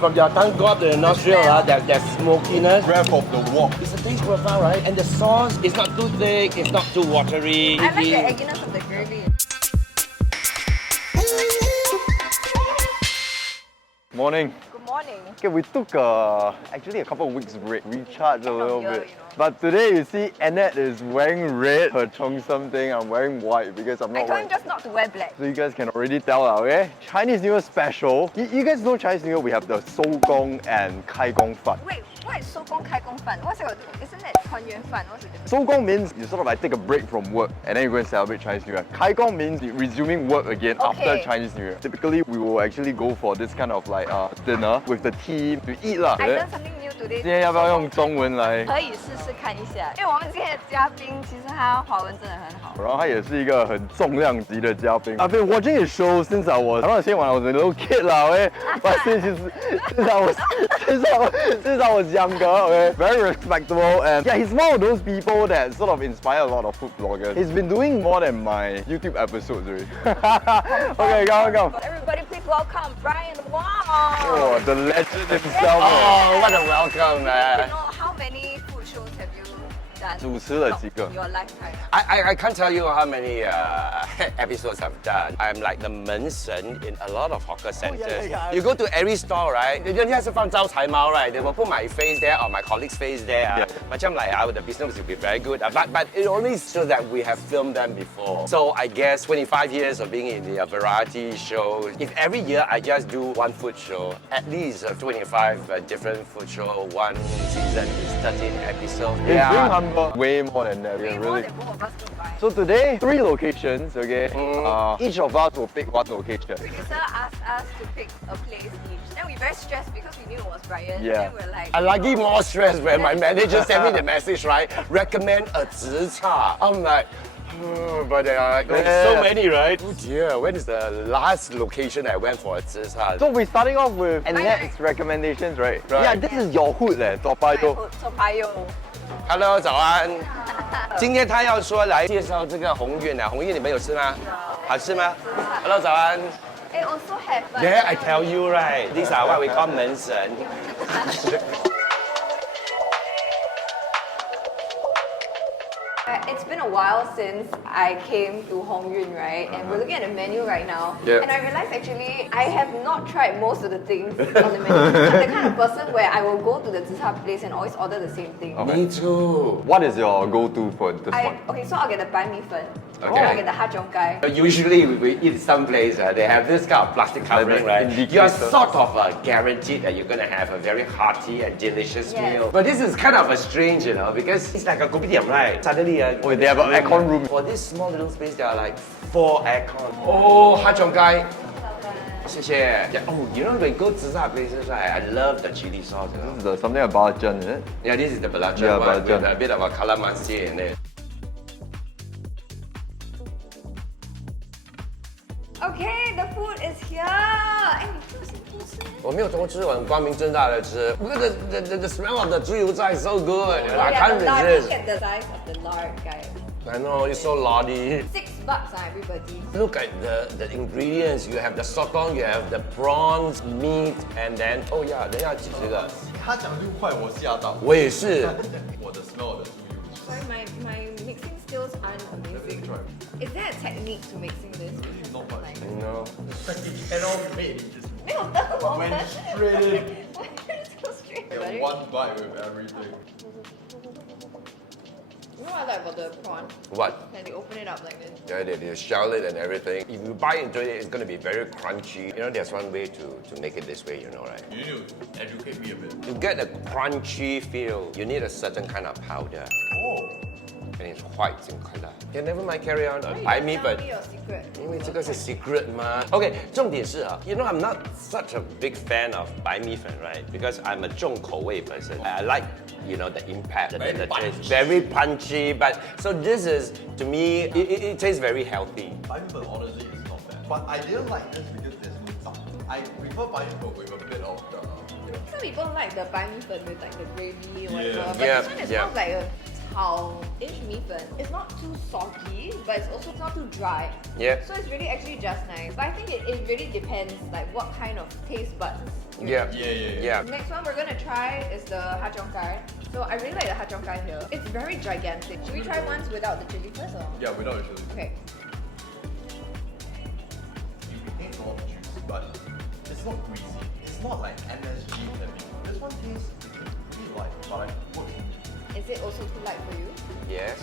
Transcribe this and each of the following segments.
From your tongue go up to the nostril, that smokiness. Breath of the wok. It's a taste profile, right? And the sauce is not too thick, it's not too watery. I like the egginess of the gravy. Morning. Good morning. Okay, we took actually a couple of weeks break, recharged a little year, bit. you know. But today you see Annette is wearing red, her chong something, I'm wearing white because I'm I not told wearing. him just not to wear black. So you guys can already tell, okay? Chinese New Year special. You guys know Chinese New Year, we have the Sou Gong and Kai Gong Fan. Wait, what is 收工开工饭? What's it got to do? Isn't it 团圆饭? What's the difference? Sou Gong means you sort of like take a break from work and then you go and celebrate Chinese New Year. Kai Gong means you resuming work again after Okay. Chinese New Year. Typically, we will actually go for this kind of like dinner with the team to eat lah. I learned something new today. 今天要不要用中文来？可以试试看一下，因为我们今天的嘉宾其实他华文真的很好。然后他也是一个很重量级的嘉宾。I've been watching his show since I was when I was a little kid 啦，okay? But since I was younger, okay? Very respectable and yeah, he's one of those people that sort of inspire a lot of food bloggers. He's been doing more than my YouTube episodes already. Okay, come. Everybody, please welcome Bryan Wong. Oh, the legend himself. Oh, what a welcome, You man. know how many food shows have you done? 主持了几个 in your lifetime? I can't tell you how many episodes I've done. I'm like the 门神 in a lot of hawker centers. yeah. You go to every store, right? 人家是放招财猫, right? They will put my face there or my colleague's face there. Yeah. Macam like the business will be very good. But it only shows that we have filmed them before. So I guess 25 years of being in the variety shows. If every year I just do one food show, at least 25 different food show, one season is 13 episodes. He's doing humble way more than that. Way Yeah, more really. than both of us combined. So today, 3 locations, okay? Each of us will pick one location. Producer asked us to pick a place each. Then we very stressed because we knew it was Bryan. Yeah. Then we're like, I like it more stress when my manager sent me the message, right? Recommend a Tze Char. I'm like, but there are so many, right? Oh dear, when is the last location I went for a Tze Char? So we're starting off with Annette's recommendations, right? Right. Yeah, this is your hood, Payoh. So Payoh. Hello，早安。今天他要说来介绍这个红运啊，红运你们有吃吗？好吃吗？Hello，早安。 It also have like, Yeah, I tell you right. These are what we call 门神。 It's been a while since I came to Hong Yun, right? And we're looking at the menu right now. Yeah. And I realized actually I have not tried most of the things on the menu. I'm the kind of person where I will go to the Tze Char place and always order the same thing. Me too. What is your go-to for this one? Okay, so I'll get the Bai Mi Fen. Okay. I'll get the Ha Cheong Gai. Usually we eat some place, they have this kind of plastic covering, right? indicator. You're sort of guaranteed that you're gonna have a very hearty and delicious Yes. meal. But this is kind of a strange, because it's like a kopitiam, right? Suddenly, Oh, they have an aircon room. For this small little space, there are like 4 aircon. Oh, Ha Cheong Gai. 谢谢. Yeah, oh, you know when you go to Tze Char places, right? I love the chili sauce. You know? This is something about belacan, is it? Yeah, this is the belacan Yeah, one with belacan. a bit of a calamansi in it. Okay, the food is here. Hey, 我没有多吃，我很光明正大的吃。Because the smell of the 猪油菜 is so good. I can't Look resist. at the size of the lard, guys. I know, it's so lardy. $6, everybody. Look at the ingredients. You have the sotong, you have the prawns, meat, and then oh yeah, 等一下几十个。他讲6块，我吓到。我也是。我的 smell 的猪油。 Sorry, my mixing skills aren't amazing. Is there a technique to mixing this? Not much. No. It cannot made it just 没有灯笼 went straight in. Why did it go straight? Yeah, one bite with everything. You know what I like about the prawn? What? Can they open it up like this? Yeah, they shell it and everything. If you bite into it, it's gonna be very crunchy. You know, there's one way to make it this way, you know, right? You need to educate me a bit. To get a crunchy feel, you need a certain kind of powder. Oh. And it's white in color. Okay, never mind, carry on. Why you Buy don't me, tell but me your secret? 因为这个是 secret 嘛。Okay, 重点是啊 you know I'm not such a big fan of 白米粉, right? Because I'm a 重口味 person. I like, you know, the impact, the taste, very punchy. But so this is, to me, it tastes very healthy. Pineapple honestly is not bad. But I didn't like this because there's no zap. I prefer pineapple with a bit of the, Some people like the Bai Mi Fen with like the gravy or whatever. Yeah. But Yeah, this one is yeah. more of like a 烤-ish 米粉. It's not too soggy, but it's also not too dry. Yeah. So it's really actually just nice. But I think it really depends like what kind of taste buds. Yeah. Yeah. Next one we're gonna try is the hachong kai. So I really like the hachong kai here. It's very gigantic. Should we try ones without the chili first or? Yeah, without chili. Okay. It retains a lot of juice, but it's not greasy. It's not like MSG heavy. This one tastes pretty light, but like works for me. Is it also too light for you? Yes.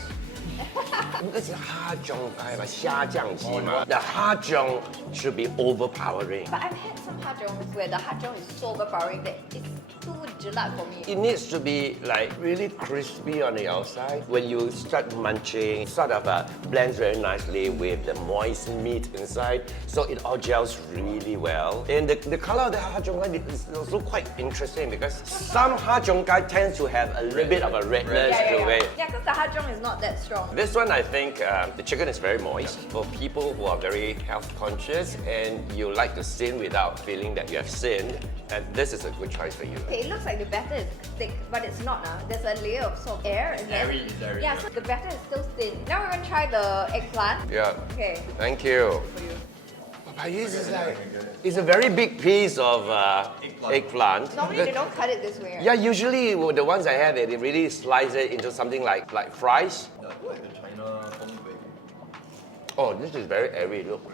那是哈中盖嘛，虾酱鸡嘛。The ha jong should be overpowering. But I've had some hachongs where the hachong is so overpowering that it's too jelat for me. It needs to be like really crispy on the outside. When you start munching, sort of blends very nicely with the moist meat inside, so it all gels really well. And the color of the ha jong gai is also quite interesting because some ha jong gai tends to have a little bit of a redness to it. Yeah, because the hachong is not that strong. This one, I think the chicken is very moist. For people who are very health conscious and you like to sin without feeling that you have sinned, and this is a good choice for you. Okay, it looks like the batter is thick, but it's not. There's a layer of sort of air in there. Airy. Yeah, so the batter is still thin. Now we're gonna try the eggplant. Yeah. Okay. Thank you. For you. This is like, it's a very big piece of eggplant. Normally they don't cut it this way. Right? Yeah, usually the ones I have, they really slice it into something like fries. Like the China Feng Wei. Oh, this is very airy, look.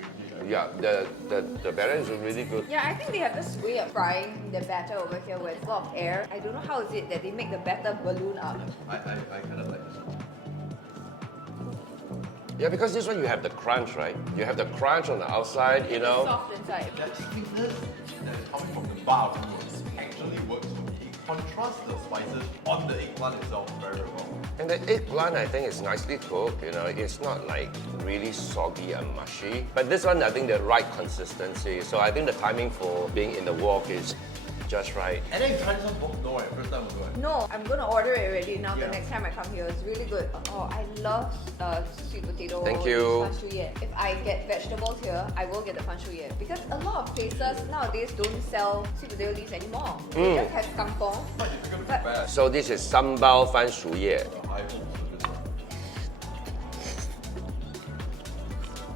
Yeah, the batter is really good. Yeah, I think they have this way of frying the batter over here where it's a lot of air. I don't know how is it that they make the batter balloon up. I kind of like this one. Yeah, because this one you have the crunch, right? You have the crunch on the outside, you It's know. soft inside. That sweetness that is coming from the bar afterwards actually works for me. It contrasts the spices on the eggplant itself very well. And the eggplant, I think, is nicely cooked. You know, it's not like really soggy and mushy. But this one, I think, the right consistency. So I think the timing for being in the wok is just right. And then you try some both? No, right? First time we'll go. No, I'm gonna order it already now. Yeah. The next time I come here, it's really good. Oh, I love sweet potato. Thank you. Fan shu ye. If I get vegetables here, I will get the fan shu ye because a lot of places nowadays don't sell sweet potato leaves anymore. They just have kangkong. Quite difficult to But- prepare. So this is sambal fan shu ye. I hope so, this one.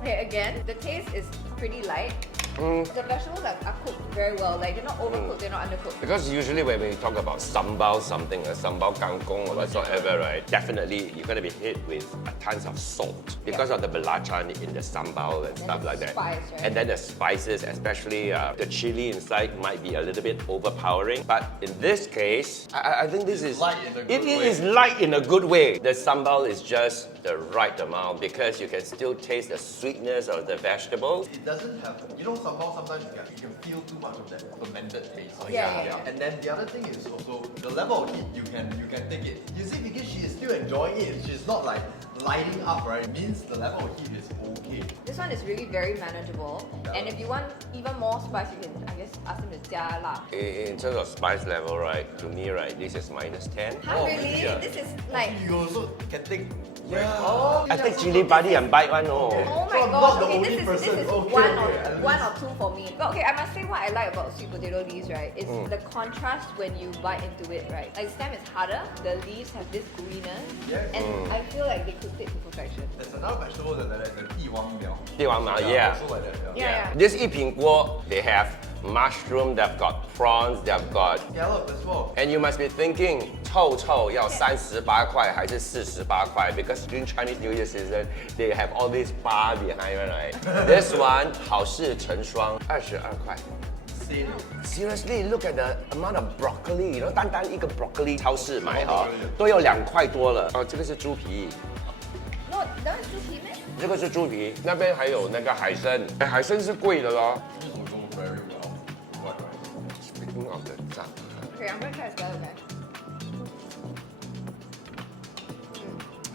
Okay, again, the taste is pretty light. The vegetables are cooked very well. Like they're not overcooked, they're not undercooked. Because usually when we talk about sambal something, sambal kangkong or whatsoever, right? Definitely you're gonna be hit with tons of salt because of the belacan in the sambal and stuff the like that. spice, right? And then the spices, especially the chili inside, might be a little bit overpowering. But in this case, I think this is light in a good it way. is light in a good way. The sambal is just the right amount because you can still taste the sweetness of the vegetables. It doesn't have, you know, sambal sometimes you can feel too much of that fermented taste. Yeah. And then the other thing is also the level of heat you can take it. You see, because she is still enjoying it, she's not like lighting up, right? It means the level of heat is okay. This one is really very manageable. And if you want even more spice, you can, I guess, ask them to 加辣. In terms of spice level, right, to me, right, this is -10. Huh, really? yeah. This is like, You also can take. Yeah. Oh, I take chili padi and bite one, oh. oh my So I'm gosh, not the okay, only this is person. Okay, one, okay, at or, one least. or two for me. But okay, I must say what I like about sweet potato leaves, right, is the contrast when you bite into it, right? Like stem is harder, the leaves have this greener, Yeah. and I feel like they cooked it to perfection. There's another vegetable that's like that, the 帝王苗. 帝王苗, yeah. Also like that, yeah. Yeah. This 一品锅, they have mushroom, they've got prawns, they've got... Scallop as well. And you must be thinking, 臭臭要38块还是48块? Because during Chinese New Year season, they have all these bar behind, right? This one, 好事成双, 22块. Same. Seriously, look at the amount of broccoli. You know, 单单一个 broccoli 超市买哈，都有2块多了。哦，这个是猪皮， No, that is too meh? 这个是猪皮，那边还有那个海参，海参是贵的咯。 This will go very well. White rice. Speaking of the 炸， Okay, I'm gonna try as well, okay?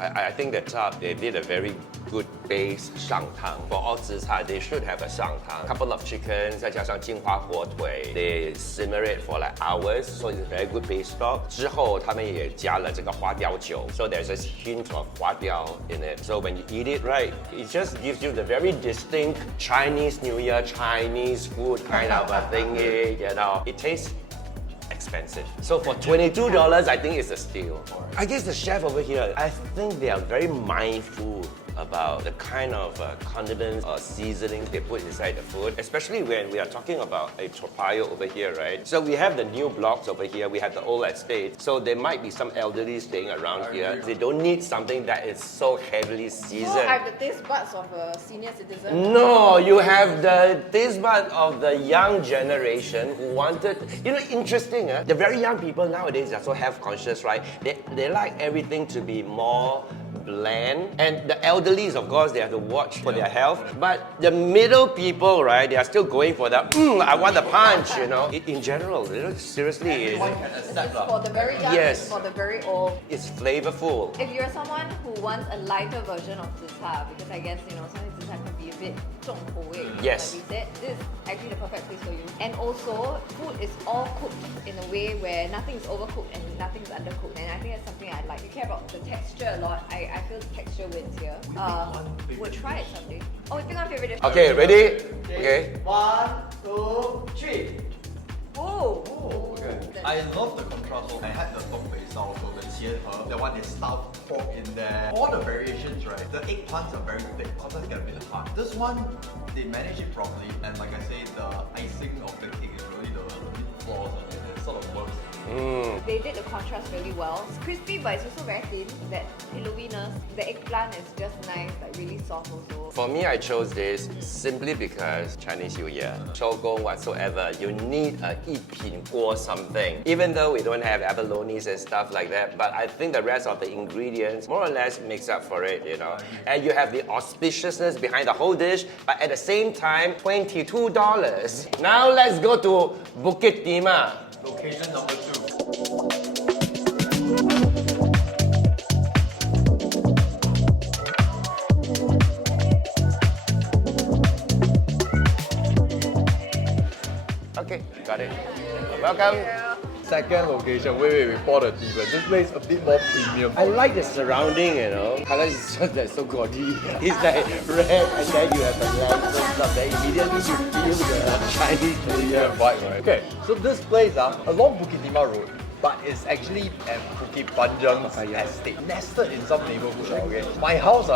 I think the top they did a very good base 上汤 for all Tze Char. They should have a 上汤 couple of chickens 再加上金华火腿 they simmer it for like hours so it's a very good base stock 之后他们也加了这个花雕酒 so there's a hint of 花雕 in it so when you eat it right it just gives you the very distinct Chinese New Year Chinese food kind of a thingy you know it tastes expensive. So for $22, I think it's a steal. I guess the chef over here, I think they are very mindful about the kind of condiments or seasonings they put inside the food, especially when we are talking about a Payoh over here, right? So we have the new blocks over here, we have the old estate, so there might be some elderly staying around here. They don't need something that is so heavily seasoned. So I have the taste buds of a senior citizen. No, you have the taste bud of the young generation who wanted, interesting, the very young people nowadays are so health conscious, right? They like everything to be more bland, and the elderlies, of course, they have to watch for their health, but the middle people, right, they are still going for the I want the punch, in general, seriously, It's for the very young, Yes. it's for the very old. it's flavorful. If you're someone who wants a lighter version of Tze Char, because I guess, sometimes Tze Char can be a bit 重口味, Yes. like we said, this is actually the perfect place for you. And also, food is all cooked in a way where nothing is overcooked and nothing is undercooked. And I think that's something I like. You care about the texture a lot. I feel the texture wins here. We'll try it someday. Oh, we pick one favorite dish. Okay, ready? Okay. 1, 2, 3. Oh. Okay. I love the contrast. I had the Tong Bei Sao, so the Tze Char. That one is stuffed pork in there. All the variations, right? The eggplants are very thick. Sometimes get a bit hard. This one, they manage it properly. And like I say, the icing of the cake is really the meat flaws and it sort of works. They did the contrast really well. It's crispy, but it's also very thin. That pillowy-ness. The eggplant is just nice, like really soft also. For me, I chose this simply because Chinese New Year, Chogo whatsoever, you need a 一品 or something. Even though we don't have abalones and stuff like that, but I think the rest of the ingredients more or less makes up for it, And you have the auspiciousness behind the whole dish, but at the same time, $22. Now let's go to Bukit Timah. Location number 2. Okay, got it. Welcome. Second location. Wait, we bought a tea, but this place a bit more premium. I like the surrounding, Color is just like so gaudy. It's like red, and then you have the lamp and stuff. Then immediately you feel the Chinese New Year vibe, right? Okay, so this place along Bukit Timah Road, but it's actually at Bukit Panjang's estate, nested in some neighborhood. Okay, my house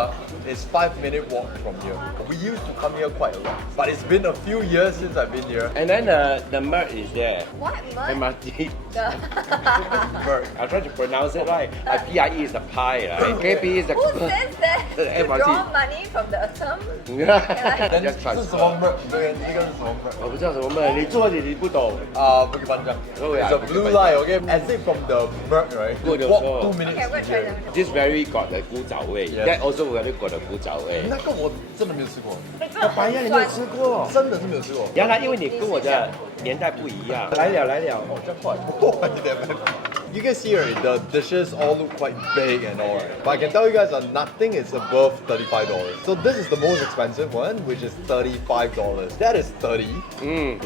is 5-minute walk from here. We used to come here quite a lot, but it's been a few years since I've been here. And then the mud is there. What? MRT. Merc. I try to pronounce it right. PIE is the pie, right? KP is the Who says that? The To MRT. draw money from the atom? Then Just 这是什么 transfer. merc？这个是什么 merc？ 我不知道什么 mud，你做你不懂。 Bukit Panjang. Oh, yeah, It's a Bukit blue Panjang. line, okay? Exit from the merc, right? Good Walk also. 2 minutes. Okay, I'm gonna try them. This very got the 古早味。 Yes. That also very got the 古早味。那个我真的没有吃过，白鸭你没有吃过？真的是没有吃过。原来因为你跟我的年代不一样。来了来了。哦，这样快！哇，你的 You can see right, the dishes all look quite big and all right. But I can tell you guys that nothing is above $35. So this is the most expensive one, which is $35. That is 30.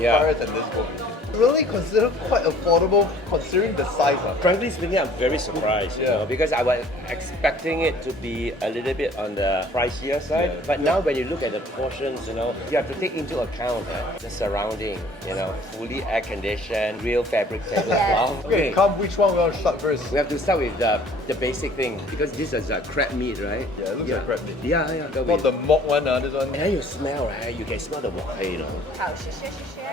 Yeah. Higher than this one. Really considered quite affordable considering the size. Frankly speaking, I'm very surprised, Yeah. because I was expecting it to be a little bit on the pricier side. Yeah. But now when you look at the portions, you have to take into account the surrounding, fully air conditioned, real fabric table Yes. cloth. Okay, come which one we want to start first? We have to start with the basic thing because this is crab meat, right? Yeah, it looks like crab meat. Yeah. Not the mock one, this one. And then you smell, right? You can smell the wok, 好，谢谢谢谢。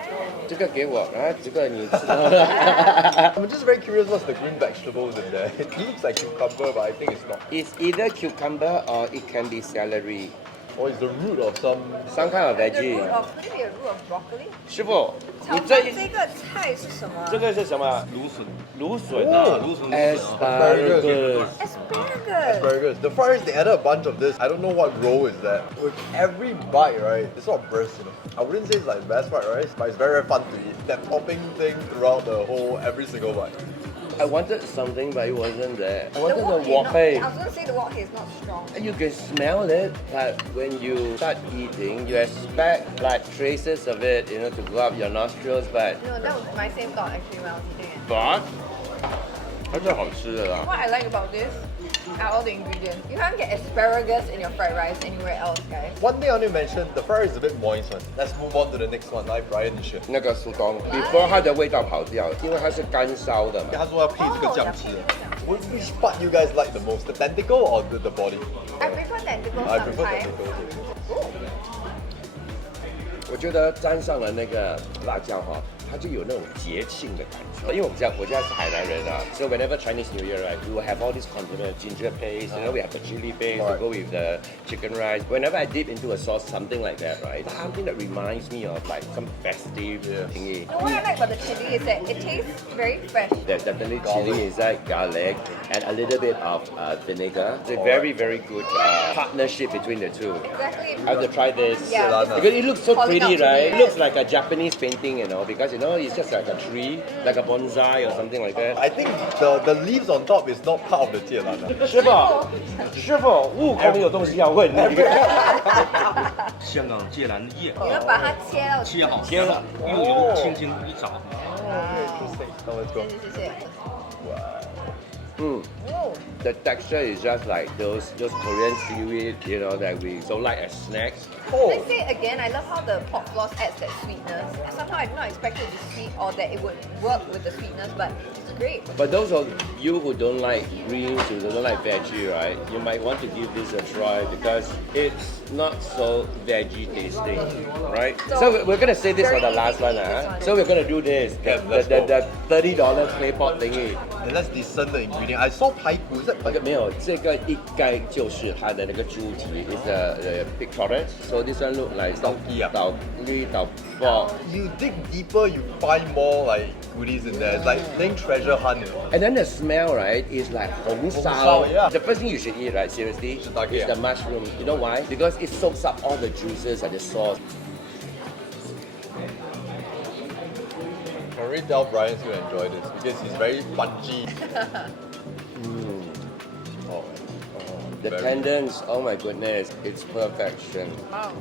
这个给我啊，这个你吃。 I'm just very curious what's the green vegetables in there. It looks like cucumber, but I think it's not. It's either cucumber or it can be celery. Or it's the root of some... Some kind of The veggie. root of, could it be a root of broccoli? 师傅，你炒饭这这个菜是什么？这个是什么？芦笋。芦笋啊，芦笋。 asparagus。 Asparagus. Asparagus. The fries, they added a bunch of this. I don't know what roll is that. With every bite, right, it sort of bursts, I wouldn't say it's like the best fried rice, but it's very, very fun to eat. That popping thing throughout the whole, every single bite. I wanted something, but it wasn't there. I The wanted wok the is not, wok. I was going to say the wok is not strong. You can smell it, but when you start eating, you expect like traces of it, to go up your nostrils, but No, that was my same thought actually when I was eating it. 它是好吃的啦。 What I like about this are all the ingredients. You can't get asparagus in your fried rice anywhere else, guys. One thing I want to mention, the fried rice is a bit moist one. Let's move on to the next one. Like Bryan 你选。那个苏东 before 它的味道跑掉，因为它是干烧的嘛。他说要配这个酱汁。Which part you guys like the most? The tentacle or the body? I prefer tentacles I prefer sometimes. tentacle. Ooh. 我觉得沾上了那个辣椒哈，它就有那种节庆的感觉。因为我家是海南人啊，so whenever Chinese New Year right, we will have all these condiments, ginger paste, you know, we have the chili paste to go with the chicken rice. Whenever I dip into a sauce, something like that, right? Something that reminds me of like some festive thingy. And what I like about the chili is that it tastes very fresh. There's definitely chili inside, garlic, and a little bit of vinegar. It's a very, very good partnership between the two. Exactly. I have to try this. Yeah. Because it looks so Calling pretty, out to right? me. It looks like a Japanese painting, you know, because you know it's just like a tree, like a bonsai or something like that. I think the leaves on top is not part of the 芥兰。师傅，悟空有东西要问你。香港芥兰叶你们把它切到切好，切了用油轻轻一炸。 Now let's go. 谢谢。 Oh. The texture is just like those Korean seaweed, you know, that we so like as snacks. Let's say again, I love how the pork floss adds that sweetness. Somehow I did not expect it to be sweet or that it would work with the sweetness, but it's great. But those of you who don't like greens, who don't like veggie, right? You might want to give this a try because it's not so veggie tasting, right? So we're gonna say this for the very last easy one, to eat this huh? one. So we're gonna do this, let's go. the $30 clay pot thingy. And let's discern the ingredient. I saw 排骨 is that 这个没有，这个应该就是它的那个猪蹄 is the pig trotters. So this one look like 豆鸡啊。豆鸡豆腐。 You dig deeper, you find more like goodies in there. It's like playing treasure hunt. And then the smell, right, is like hong sao. sao, yeah. The first thing you should eat, right, seriously, Shiitake, is the mushroom. You know why? Because it soaks up all the juices and the sauce. I can really tell Bryan's gonna enjoy this because he's very punchy. Oh, The very- tendons, oh my goodness, it's perfection. Wow.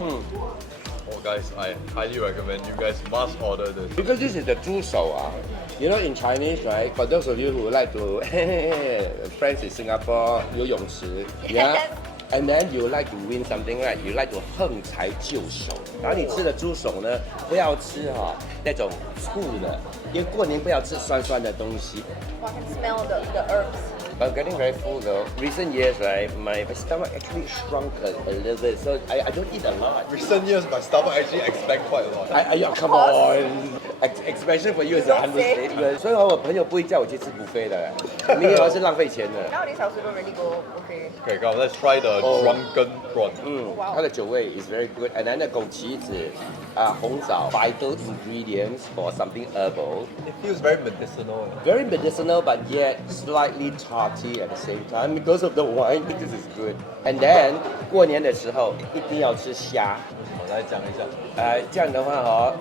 Oh guys, I highly recommend you guys must order this. Because this is the 猪手 You know, in Chinese, right, for those of you who like to, friends in Singapore, 游泳池, yeah? Yes. And then you like to win something, right? You like to 横财就手。然后你吃的猪手呢，不要吃那种醋的，因为过年不要吃酸酸的东西。 I can smell the herbs. But I'm getting very full though. Recent years, right, my stomach actually shrunk a little bit, so I don't eat a lot. Recent years, my stomach actually expand quite a lot. Come on. Expression for you is an Don't say. understatement. 所以我朋友不会叫我去吃 buffet 的，你以为是浪费钱的。 Nowadays I also don't really go okay. Okay, come on, let's try the drunken prawn. 它的酒味 is very good, and then the 枸杞子，红枣 vital ingredients for something herbal. It feels very medicinal. Very medicinal, but yet slightly tarty at the same time because of the wine. This is good. And then 过年的时候一定要吃虾，我来讲一下。这样的话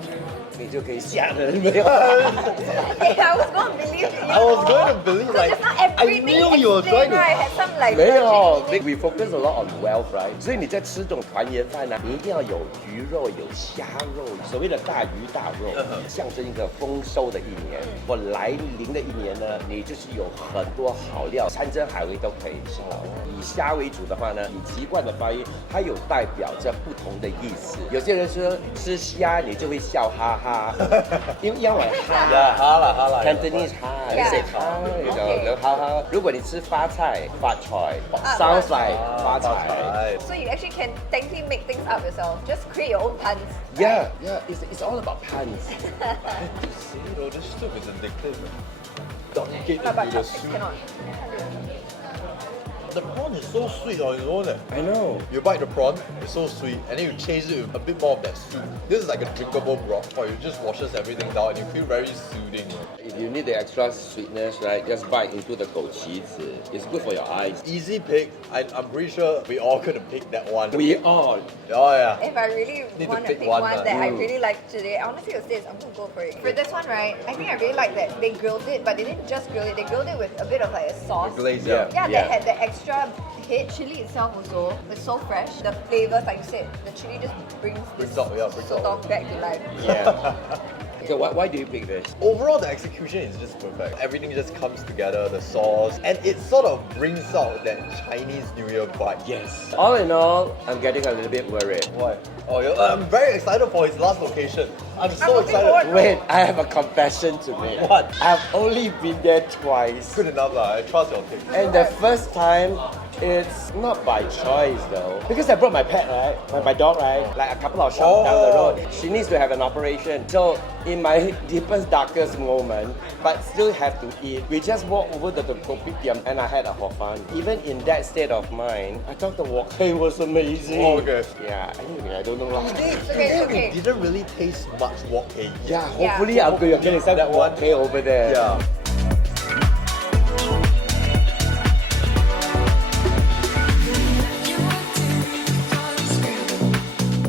你就可以吓人没有？ Yeah, I was going to believe it. I was going to believe So like just not everything knew you were explained, trying to- right? Had some like 没有 logic in it.，we focus a lot on wealth, right？所以你在吃这种团圆饭呢，你一定要有鱼肉、有虾肉，所谓的大鱼大肉，象征一个丰收的一年。或来临的一年呢，你就是有很多好料，山珍海味都可以吃到。以虾为主的话呢，你习惯的发音，它有代表着不同的意思。有些人说吃虾，你就会笑哈哈，因为因为哈。 Yeah, 哈啦。 Cantonese 哈 Yeah. say 哈， Okay. 就哈哈。如果你吃发菜，sounds like 发财。 So you actually can technically make things up yourself. Just create your own puns. Yeah, it's all about puns. You know, this soup is addictive. Don't get No, but into the chopsticks soup. cannot. The prawn is so sweet on its own. I know. You bite the prawn, it's so sweet, and then you chase it with a bit more of that soup. This is like a drinkable broth, or it just washes everything down and you feel very soothing. If you need the extra sweetness, right, just bite into the 枸杞子. It's good for your eyes. Easy pick. I'm pretty sure we all could have picked that one. We all. Oh yeah. If I really Need to want to pick pick one, one lah. that I really like today, honestly, it says I'm gonna go for it. For this one, right, I think I really like that they grilled it, but they didn't just grill it. They grilled it with a bit of like a sauce. Glaze, Yeah. Yeah, Yeah. that had the extra hit. Chili itself also was so fresh. The flavors, like you said, the chili just brings Brings out, yeah, brings out. sotong back to life. Yeah. So why do you pick this? Overall, the execution is just perfect. Everything just comes together, the sauce, and it sort of brings out that Chinese New Year vibe. Yes. All in all, I'm getting a little bit worried. Why? Oh, I'm very excited for his last location. I'm so looking forward excited. to Wait, I have a confession to make. What? I've only been there twice. Good enough, lah. I trust your taste. And the first time, it's not by choice though. Because I brought my pet, right? My dog, right? Like a couple of shops down the road. She needs to have an operation. So in my deepest, darkest moment, but still have to eat, we just walked over to the kopitiam and I had a hor fun. Even in that state of mind, I thought the wok hei was amazing. Oh, okay. Yeah, anyway, I don't know what. Today okay. we didn't really taste much wok hei. Yeah, hopefully I'll get some That wok one. hei over there. Yeah.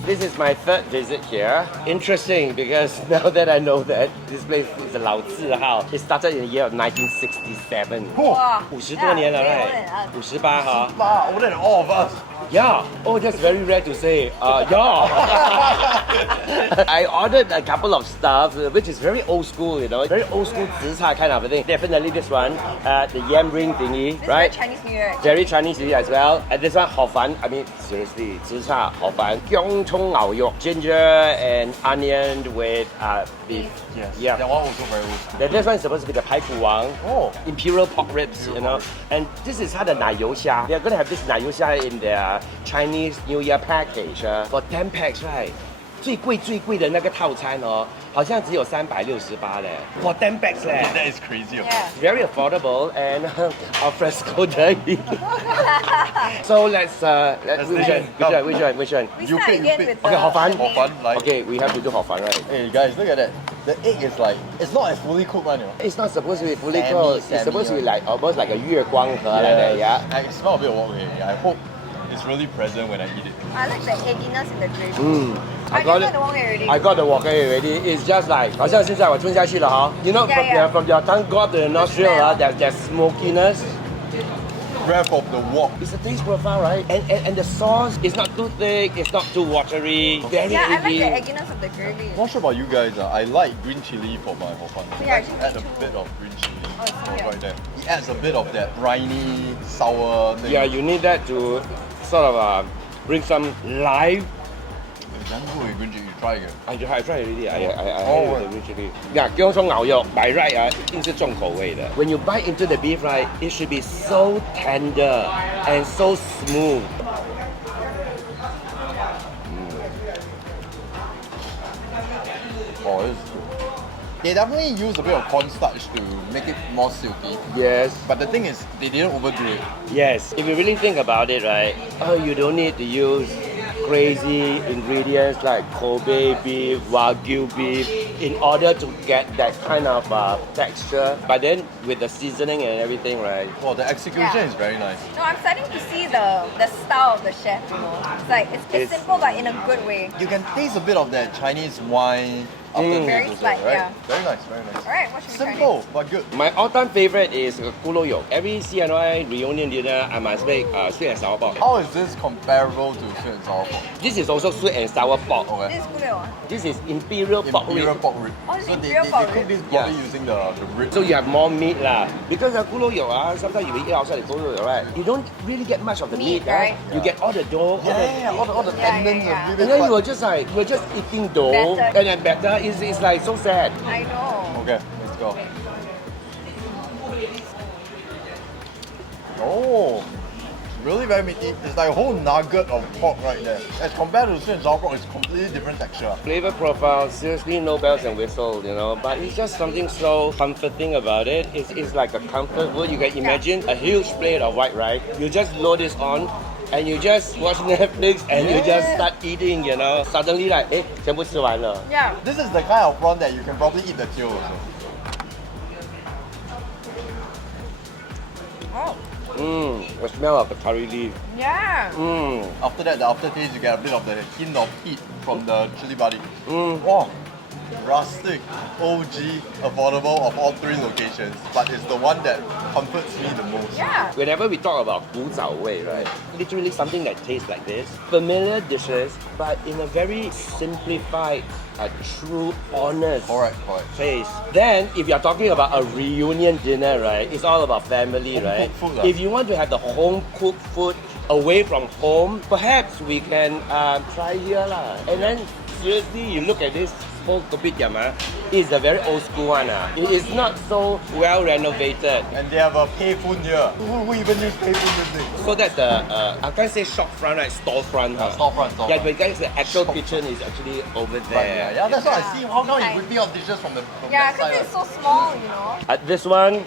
This is my third visit here. Interesting because now that I know that this place is a 老字号. It started in the year of 1967. Wow. 50多年了, right? 58 哈. Wow, older than all of us. Yeah. Oh, that's very rare to say. Yeah. I ordered a couple of stuff, which is very old school, you know, very old school Tze Char kind of a thing. Definitely this one, the yam ring thingy, This right? is very Chinese New Year. Very Chinese New Year as well. And this one, hor fan. I mean, seriously, Tze Char, hor fan. Gyong chong ngao yok, ginger and onion with beef. Yes. Yeah. That one also very good. Then this one is supposed to be the Pai Fu Wang. Oh. Imperial pork ribs, you know. And this is 它的奶油虾. They're gonna have this 奶油虾 in their Chinese New Year package for 10 packs, right? 最贵的那个套餐哦，好像只有368嘞，for 10 packs 嘞。 That is crazy. Yeah. Very affordable and al fresco dining. So let's which one? We You start pick, again you pick. with the Okay, hor fan. Hor fan, like. Okay, we have to do hor fan, right? Hey guys, look at that. The egg is like, it's not as fully cooked one, you know. It's not supposed to be fully Sammy, cooked. It's Sammy, supposed to be right? like almost like a 月光河 like that, yeah. I smell a bit of wok hei. I hope it's really present when I eat it. I like the egginess in the gravy. I got it. the one already. I got the wok hei already. It's just like 好像现在我吞下去了哈. You know, Yeah, from your tongue go up to the nostril, smell. there's smokiness. Breath of the wok. It's a taste profile, right? And the sauce is not too thick, it's not too watery, very Yeah, I like eggy. the egginess of the gravy. Not sure about you guys, I like green chili for my hor fun. Yeah, Let's actually add me a too. bit of green chili yeah. right there. It adds a bit of that briny, sour thing. Yeah, you need that to sort of bring some life. It's damn good with green chili. Try again. I tried already. I Oh, had it originally. Yeah, 姜葱牛肉 by right 一定是重口味的. When you bite into the beef, right, it should be so tender and so smooth. Oh, this is good. They definitely use a bit of cornstarch to make it more silky. Yes. But the thing is, they didn't overdo it. Yes. If you really think about it, right, you don't need to use crazy ingredients like Kobe beef, Wagyu beef in order to get that kind of texture. But then with the seasoning and everything, right? Well, the execution Yeah. is very nice. No, I'm starting to see the style of the chef, you know. It's like, it's simple but in a good way. You can taste a bit of that Chinese wine after Very this, slight, right? yeah. Very nice, very nice. Alright, what should we try Simple, but good. My all-time favorite is gulo yok. Every CNY reunion dinner, I must make sweet and sour pork. How is this comparable to sweet and sour pork? This is also sweet and sour pork. Okay. This is good, ah. This is imperial pork Imperial rib. pork rib. Oh, it's So they imperial pork cook rib. this probably Yeah. using the rib. So you have more meat lah. Because the gulo yok, sometimes you eat outside the gulo yok, right? You don't really get much of the meat, Meat, right? You get all the dough, all the Yeah, tendons yeah. and and then you were just eating dough Batter. and then batter. It's like so sad. I know. Okay, let's go. Oh, really very meaty. It's like a whole nugget of pork right there. As compared to sweet and sour pork, it's completely different texture. Flavor profile, seriously no bells and whistles, you know. But it's just something so comforting about it. It's like a comfort food. You can imagine a huge plate of white rice. You just load this on. And you just watch Netflix and you just start eating, you know. Suddenly like, 全部吃完了. Yeah. This is the kind of prawn that you can probably eat the tail also. Oh, The smell of the curry leaf. yeah. After that, the aftertaste, you get a bit of the hint of heat from the chili body. Oh, rustic, OG, affordable of all three locations, but it's the one that comforts me the most. Yeah. Whenever we talk about 古早味, right? Literally something that tastes like this. Familiar dishes, but in a very simplified, true, honest Correct. taste. Then, if you're talking about a reunion dinner, right? It's all about family, right? Home-cooked food lah. If you want to have the home-cooked food away from home, perhaps we can try here lah. And then, seriously, you look at this whole kopitiam, it's a very old school one. It is not so well renovated. And they have a payphone here. Who even use payphone these days? So that the, I can't say shop front, right? Store front. Storefront. Yeah, because the actual kitchen is actually over there. Right, yeah, that's what I see. How come you whipping out dishes from Yeah, that because side? it's so small, you know. This one,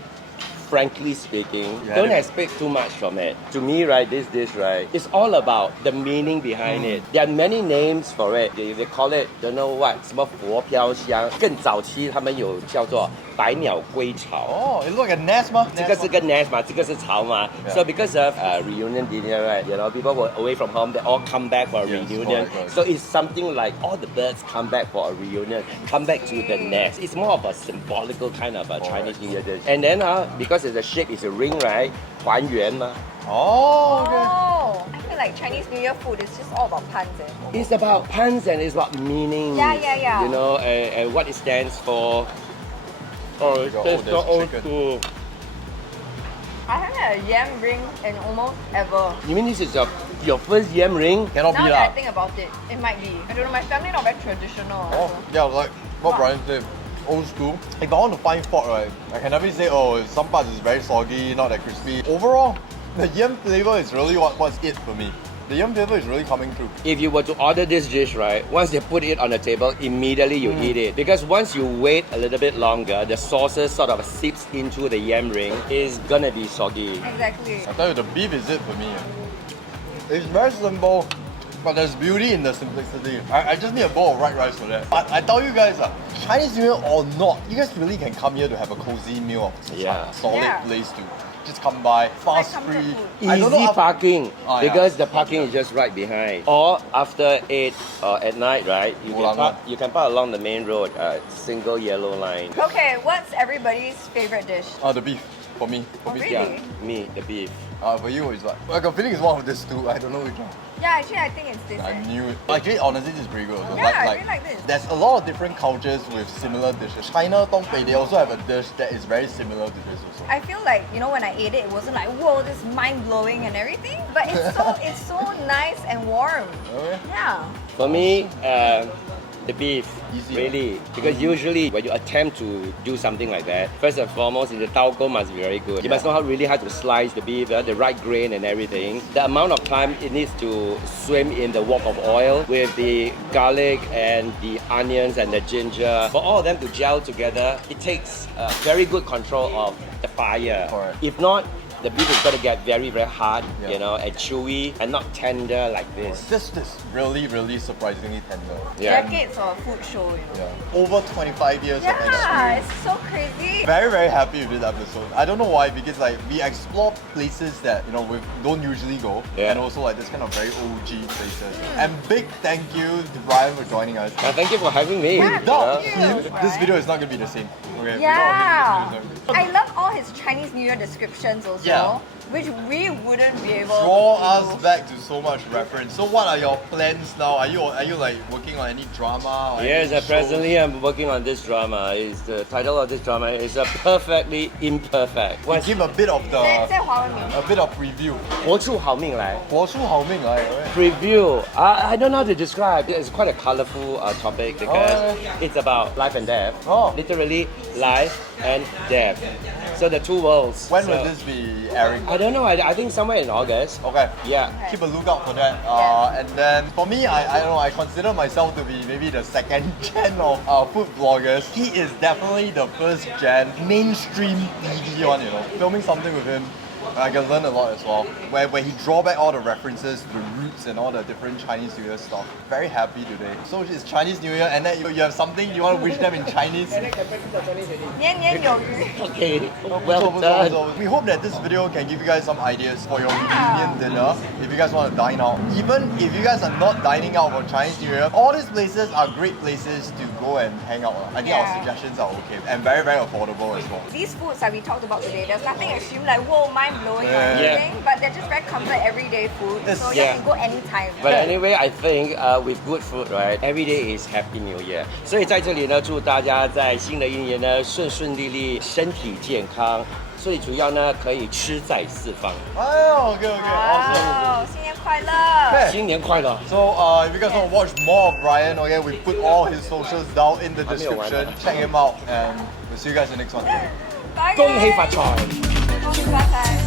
frankly speaking, don't expect too much from it. To me, right, this dish, right, it's all about the meaning behind it. There are many names for it. They call it, don't know what, 什么佛飘香。更早期他们有叫做百鸟归巢。 Oh, it look like a nest, ma? 这个是个 nest 嘛，这个是巢嘛。So because of reunion dinner, right, you know, people were away from home, they all come back for a reunion. correct. So it's something like all the birds come back for a reunion, come back to the nest. It's more of a symbolical kind of a Chinese New Year dish. And then because the shape is a ring, right, 还原嘛。 Oh, okay. Oh, I feel like Chinese New Year food is just all about puns. It's about puns and it's about meaning. Yeah. You know, and what it stands for. Oh, it's Oh, so there's old chicken. school. I haven't had a yam ring in almost ever. You mean this is your first yam ring? Cannot Now be that I lah. think about it, it might be. I don't know, my family not very traditional. Oh, yeah, like what Brian said. Old school. If I want to find fault, right, I can never say, oh, some parts is very soggy, not that crispy. Overall, the yam flavor is really what's it for me. The yam flavor is really coming through. If you were to order this dish, right, once they put it on the table, immediately you eat it. Because once you wait a little bit longer, the sauces sort of seeps into the yam ring. It's gonna be soggy. Exactly. I tell you, the beef is it for me. It's very simple, but there's beauty in the simplicity. I just need a bowl of white rice for that. But I tell you guys, Chinese New Year or not, you guys really can come here to have a cozy meal of Tze Char. Yeah. Solid Yeah. place to just come by, fast comfort free. food. I don't know Easy how- parking Oh, yeah. because the parking is just right behind. Or after 8 at night, right, you can park along the main road, single yellow line. Okay, what's everybody's favorite dish? The beef for me. For me, Really? Yeah, me, the beef. For you, it's what? I got a feeling it's one of these two. I don't know which one. Yeah, actually, I think it's this. I knew it. Actually, honestly, this is pretty good. Also. Yeah, I really like this. There's a lot of different cultures with similar dishes. China, Tongpei, they also have a dish that is very similar to this also. I feel like, you know, when I ate it, it wasn't like, whoa, this is mind-blowing and everything. But it's so nice and warm. Okay. Yeah. For me, the beef, Easy, really. Because usually when you attempt to do something like that, first and foremost, the tauco must be very good. You must know how really how to slice the beef, the right grain and everything. The amount of time it needs to swim in the wok of oil with the garlic and the onions and the ginger. For all of them to gel together, it takes very good control of the fire. Correct. If not, the beef is going to get very, very hard, Yeah. you know, and chewy and not tender like this. This is really, really surprisingly tender. Yeah. Decades of food show, you know. Yeah. Over 25 years of Yeah, experience. it's so crazy. Very, very happy with this episode. I don't know why, because like we explore places that we don't usually go, Yeah. and also like this kind of very OG places. And big thank you to Brian for joining us. Thank you for having me. Yeah, Without thank him, you, this Brian. video is not gonna be the same. Okay? Yeah. Without him, this video is not gonna be- I love all his Chinese New Year descriptions also, Yeah. which we wouldn't be able Draw to us do. back to so much reference. So what are your plans now? Are you like working on any drama? Or Yes, any shows? presently I'm working on this drama. The title of this drama is Perfectly Imperfect. Well, give a bit of the 在华文名 a bit of preview. 活出好命来。国术好命来, alright. Preview. I don't know how to describe. It's quite a colorful topic because Oh. it's about life and death. Oh. Literally life and death. So the two worlds. When So, will this be airing? I don't know. I think somewhere in August. Okay. Yeah. Keep a lookout for that. And then for me, I don't know, I consider myself to be maybe the second gen of food bloggers. He is definitely the first gen mainstream TV one, Filming something with him I can learn a lot as well. Where he draw back all the references to the roots and all the different Chinese New Year stuff. Very happy today. So it's Chinese New Year, and then you have something you want to wish them in Chinese. 年年有余. Okay, 不错 well 不错 done. 不错 We hope that this video can give you guys some ideas for your reunion dinner. If you guys want to dine out. Even if you guys are not dining out for Chinese New Year, all these places are great places to go and hang out. I think our Yeah. suggestions are okay and very, very affordable as well. These foods that we talked about today, there's nothing extreme like whoa, mind blowing or Yeah. anything, but they're just very comfort everyday food. Yes. So you Yeah. can go anytime. But anyway, I think with good food, right, every day is Happy New Year. 所以在这里呢，祝大家在新的一年呢顺顺利利，身体健康。最主要呢，可以吃在四方。Oh, okay, okay, awesome. Wow, 新年快乐! Okay. 新年快乐！ So if you guys want to watch more of Bryan, okay, we put all his socials down in the 还没有完 description. Check him out, and we'll see you guys in the next one. 拜恭喜发财！恭喜发财！